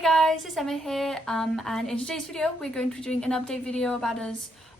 Hey guys, it's Emma here, and in today's video we're going to be doing an update video about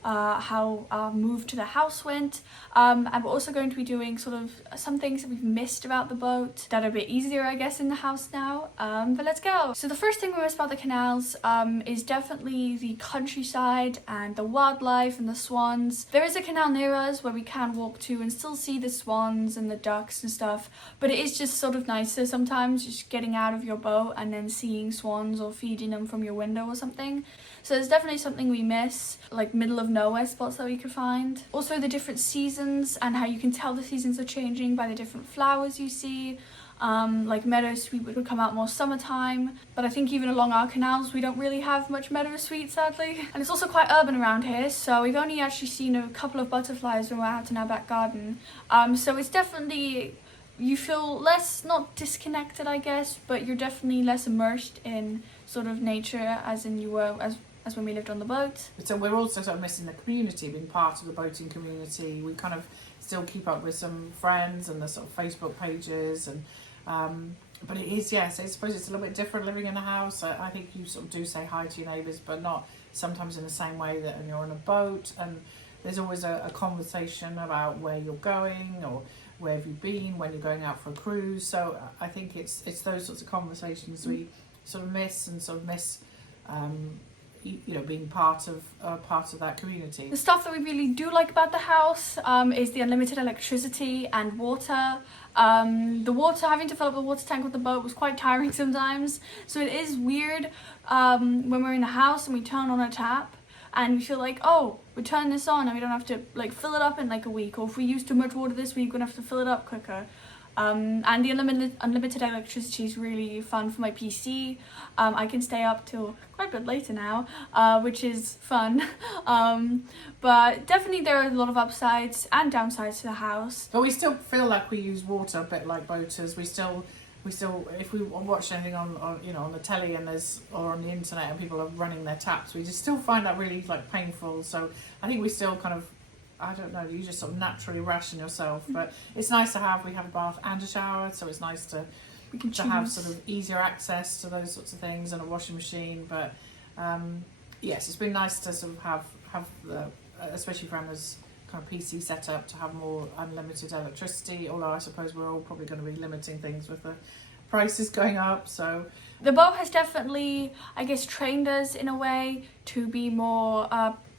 how our move to the house went, and we're also going to be doing sort of some things that we've missed about the boat that are a bit easier I guess in the house now, but let's go. So the first thing we missed about the canals is definitely the countryside and the wildlife and the swans. There is a canal near us where we can walk to and still see the swans and the ducks and stuff, but it is just sort of nicer sometimes just getting out of your boat and then seeing swans or feeding them from your window or something. So there's definitely something we miss, like middle of nowhere spots that we could find. Also the different seasons and how you can tell the seasons are changing by the different flowers you see. Like meadowsweet would come out more summertime, but I think even along our canals we don't really have much meadowsweet, sadly. And it's also quite urban around here, so we've only actually seen a couple of butterflies when we're out in our back garden. So it's definitely, you feel less, not disconnected I guess, but you're definitely less immersed in sort of nature as in you were as when we lived on the boat. So we're also sort of missing the community, being part of the boating community. We kind of still keep up with some friends and the sort of Facebook pages, and but it is, yes, I suppose it's a little bit different living in a house. I think you sort of do say hi to your neighbours, but not sometimes in the same way that when you're on a boat, and there's always a conversation about where you're going or where have you been when you're going out for a cruise. So I think it's those sorts of conversations we sort of miss, and sort of miss you know, being part of that community. The stuff that we really do like about the house is the unlimited electricity and water. The water, having to fill up the water tank with the boat was quite tiring sometimes, so it is weird when we're in the house and we turn on a tap and we feel like, oh, we turn this on and we don't have to like fill it up in like a week, or if we use too much water this week we're gonna have to fill it up quicker. And the unlimited electricity is really fun for my PC. I can stay up till quite a bit later now, which is fun. But definitely there are a lot of upsides and downsides to the house. But we still feel like we use water a bit like boaters. We still, if we watch anything on you know, on the telly and or on the internet and people are running their taps, we just still find that really like painful. So I think we still kind of, I don't know, you just sort of naturally ration yourself, but it's nice to have, we have a bath and a shower, so it's nice to have sort of easier access to those sorts of things, and a washing machine. But yes, it's been nice to sort of have the, especially for Emma's kind of PC setup, to have more unlimited electricity, although I suppose we're all probably going to be limiting things with the prices going up. So the boat has definitely, I guess, trained us in a way to be more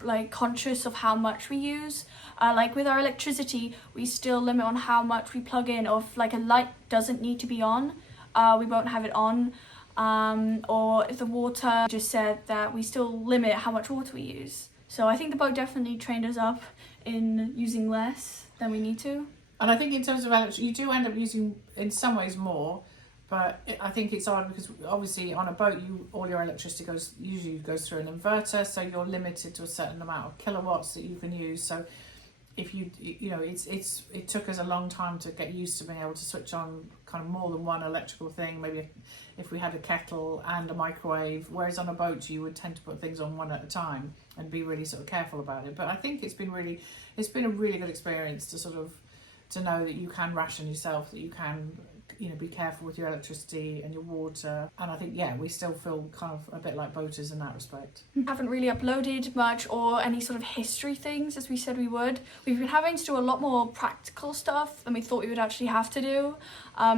like conscious of how much we use. Like with our electricity, we still limit on how much we plug in, or if like a light doesn't need to be on, we won't have it on. Or if the water, just said that we still limit how much water we use. So I think the boat definitely trained us up in using less than we need to. And I think in terms of electricity, you do end up using in some ways more. But I think it's odd because obviously on a boat, all your electricity usually goes through an inverter, so you're limited to a certain amount of kilowatts that you can use. So if you know, it took us a long time to get used to being able to switch on kind of more than one electrical thing. Maybe if we had a kettle and a microwave, whereas on a boat you would tend to put things on one at a time and be really sort of careful about it. But I think it's been a really good experience to sort of to know that you can ration yourself, that you can, you know, be careful with your electricity and your water. And I think, yeah, we still feel kind of a bit like boaters in that respect. Haven't really uploaded much or any sort of history things as we said we would. We've been having to do a lot more practical stuff than we thought we would actually have to do.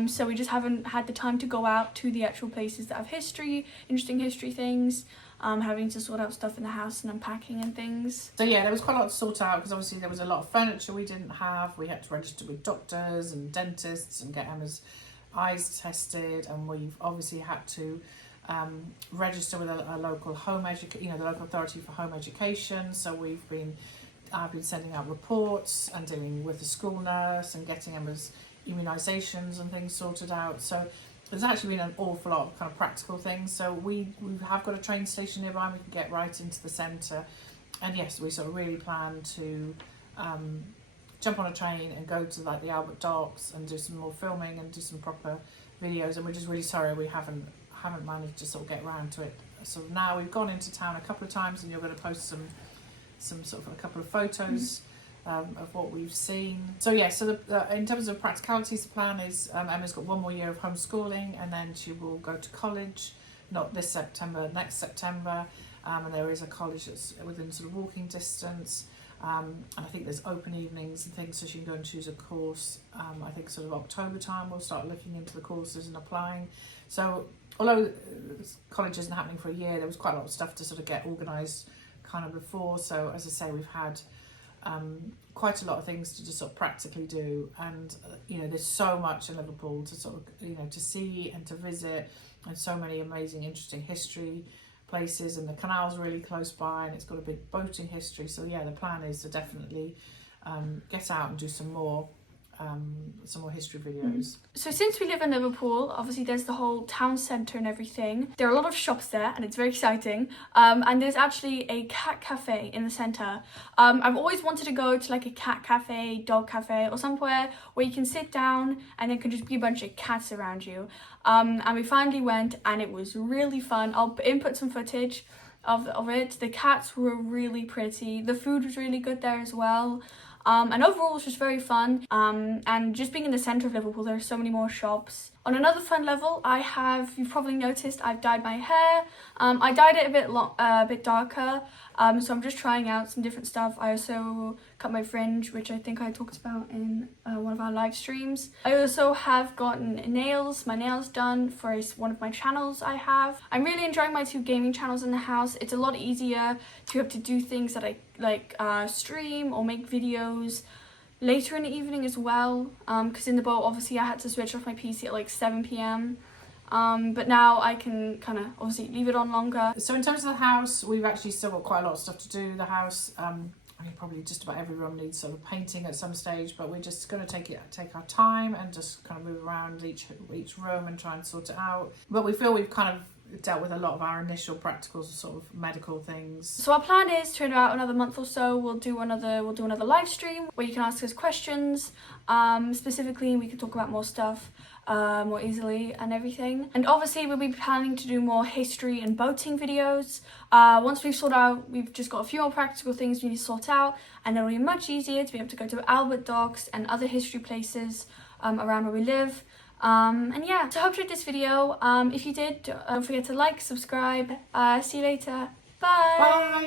So we just haven't had the time to go out to the actual places that have history, interesting history things. Having to sort out stuff in the house and unpacking and things. So yeah, there was quite a lot to sort out because obviously there was a lot of furniture we didn't have. We had to register with doctors and dentists and get Emma's eyes tested, and we've obviously had to register with a local the local authority for home education. So I've been sending out reports and dealing with the school nurse and getting Emma's immunisations and things sorted out. So there's actually been an awful lot of kind of practical things. So we have got a train station nearby, and we can get right into the centre. And yes, we sort of really plan to jump on a train and go to like the Albert Docks and do some more filming and do some proper videos. And we're just really sorry we haven't managed to sort of get around to it. So now we've gone into town a couple of times, and you're going to post some sort of a couple of photos of what we've seen. So yeah, so in terms of practicalities, the plan is Emma's got one more year of homeschooling, and then she will go to college not this September, next September. And there is a college that's within sort of walking distance. And I think there's open evenings and things, so she can go and choose a course. I think sort of October time we'll start looking into the courses and applying. So although college isn't happening for a year, there was quite a lot of stuff to sort of get organised kind of before. So as I say, we've had quite a lot of things to just sort of practically do. And you know, there's so much in Liverpool to sort of, you know, to see and to visit, and so many amazing, interesting history places, and the canal's really close by, and it's got a big boating history. So yeah, the plan is to definitely get out and do some more history videos. So since we live in Liverpool, obviously there's the whole town centre and everything. There are a lot of shops there, and it's very exciting. And there's actually a cat cafe in the centre. I've always wanted to go to like a cat cafe, dog cafe, or somewhere where you can sit down and there can just be a bunch of cats around you. And we finally went, and it was really fun. I'll input some footage of it. The cats were really pretty. The food was really good there as well. And overall it was just very fun, and just being in the centre of Liverpool, there are so many more shops. On another fun level, you've probably noticed I've dyed my hair. I dyed it a bit darker, so I'm just trying out some different stuff. I also cut my fringe, which I think I talked about in one of our live streams. I also have gotten my nails done for one of my channels I have. I'm really enjoying my 2 gaming channels in the house. It's a lot easier to be able to do things that I like, stream or make videos later in the evening as well, because in the boat obviously I had to switch off my PC at like 7 p.m. But now I can kind of obviously leave it on longer. So in terms of the house, we've actually still got quite a lot of stuff to do. The house, I mean, probably just about every room needs sort of painting at some stage, but we're just going to take our time and just kind of move around each room and try and sort it out. But we feel we've kind of dealt with a lot of our initial practical sort of medical things. So our plan is to, in about another month or so, we'll do another live stream where you can ask us questions. Specifically, we can talk about more stuff more easily and everything. And obviously we'll be planning to do more history and boating videos. Once we've just got a few more practical things we need to sort out, and it'll be much easier to be able to go to Albert Docks and other history places around where we live. And yeah, so I hope you enjoyed this video. If you did, don't forget to like, subscribe. See you later. Bye. Bye.